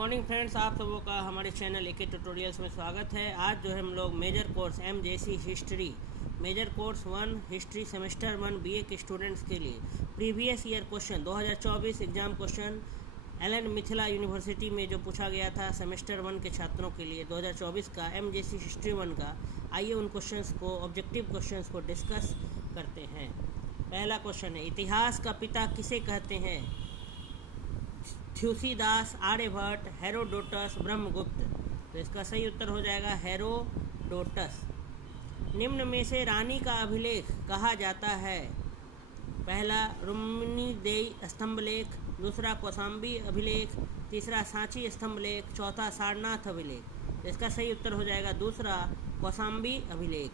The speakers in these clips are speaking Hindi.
मॉर्निंग फ्रेंड्स, आप सबों का हमारे चैनल एके ट्यूटोरियल्स में स्वागत है। आज जो है हम लोग major course MJC history major course 1 history semester 1 BA के स्टूडेंट्स के लिए previous year question 2024 exam question एलन मिथिला यूनिवर्सिटी में जो पूछा गया था सेमेस्टर 1 के छात्रों के लिए 2024 का एमजेसी हिस्ट्री 1 का, आइए उन क्वेश्चंस को, ऑब्जेक्टिव क्वेश्चंस को डिस्कस करते हैं। पहला क्वेश्चन है, इतिहास का पिता किसे कहते हैं? थ्यूसीदास, आर्यभट्ट, हेरोडोटस, ब्रह्मगुप्त। तो इसका सही उत्तर हो जाएगा हेरोडोटस। निम्न में से रानी का अभिलेख कहा जाता है? पहला रुक्मिणीदेवी स्तंभलेख, दूसरा कौशाम्बी अभिलेख, तीसरा सांची स्तंभलेख, चौथा सारनाथ अभिलेख। तो इसका सही उत्तर हो जाएगा दूसरा कौशाम्बी अभिलेख।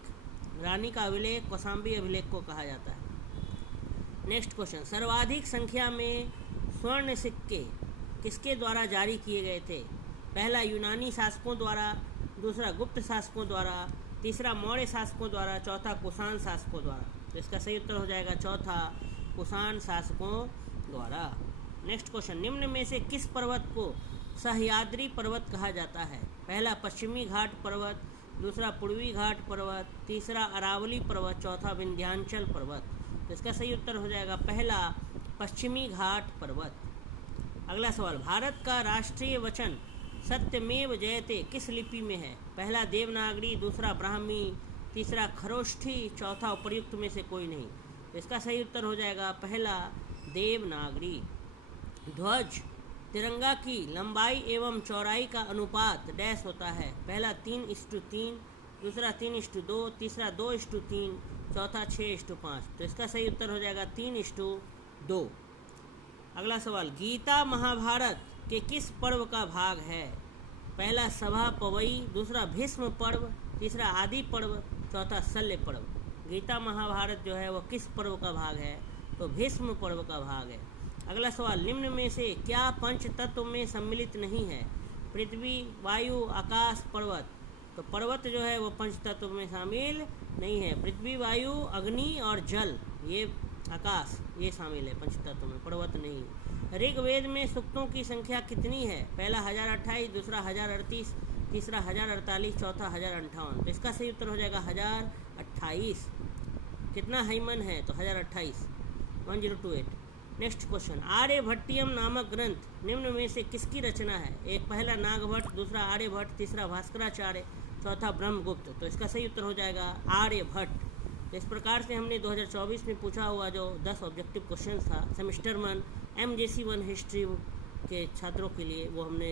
रानी का अभिलेख कौशाम्बी अभिलेख को कहा जाता है। नेक्स्ट क्वेश्चन, सर्वाधिक संख्या में स्वर्ण सिक्के किसके द्वारा जारी किए गए थे? पहला यूनानी शासकों द्वारा, दूसरा गुप्त शासकों द्वारा, तीसरा मौर्य शासकों द्वारा, चौथा कुषाण शासकों द्वारा। तो इसका सही उत्तर हो जाएगा चौथा कुषाण शासकों द्वारा। नेक्स्ट क्वेश्चन, निम्न में से किस पर्वत को सह्याद्री पर्वत कहा जाता है? पहला पश्चिमी घाट पर्वत, दूसरा पूर्वी घाट पर्वत, तीसरा अरावली पर्वत, चौथा विंध्याचल पर्वत। तो इसका सही उत्तर हो जाएगा पहला पश्चिमी घाट पर्वत। अगला सवाल, भारत का राष्ट्रीय वचन सत्यमेव जयते किस लिपि में है? पहला देवनागरी, दूसरा ब्राह्मी, तीसरा खरोष्ठी, चौथा उपर्युक्त में से कोई नहीं। तो इसका सही उत्तर हो जाएगा पहला देवनागरी। ध्वज तिरंगा की लंबाई एवं चौड़ाई का अनुपात डैश होता है? पहला 3:3, दूसरा 3:2, तीसरा 2:3, चौथा 6:5। तो इसका सही उत्तर हो जाएगा 3:2। अगला सवाल, गीता महाभारत के किस पर्व का भाग है? पहला सभा पवई, दूसरा भीष्म पर्व, तीसरा आदि पर्व, चौथा शल्य पर्व। गीता महाभारत जो है वो किस पर्व का भाग है? तो भीष्म पर्व का भाग है। अगला सवाल, निम्न में से क्या पंच तत्व में सम्मिलित नहीं है? पृथ्वी, वायु, आकाश, पर्वत। तो पर्वत जो है वो पंच तत्व में शामिल नहीं है। पृथ्वी, वायु, अग्नि और जल, ये आकाश, ये शामिल है पंच तत्व में, पर्वत नहीं। ऋग्वेद में सूक्तों की संख्या कितनी है? पहला 1028, दूसरा 1038, तीसरा 1048, चौथा 1058। तो इसका सही उत्तर हो जाएगा 1028। कितना हाइमन है? तो 1028, 1028। नेक्स्ट क्वेश्चन, आर्यभट्टियम नामक ग्रंथ निम्न में से किसकी रचना है? एक पहला नागभट्ट, दूसरा आर्यभट्ट, तीसरा भास्कराचार्य, चौथा ब्रह्मगुप्त। तो इसका सही उत्तर हो जाएगा आर्यभट्ट। तो इस प्रकार से हमने 2024 में पूछा हुआ जो 10 ऑब्जेक्टिव क्वेश्चन था सेमेस्टर 1 एमजेसी 1 हिस्ट्री के छात्रों के लिए, वो हमने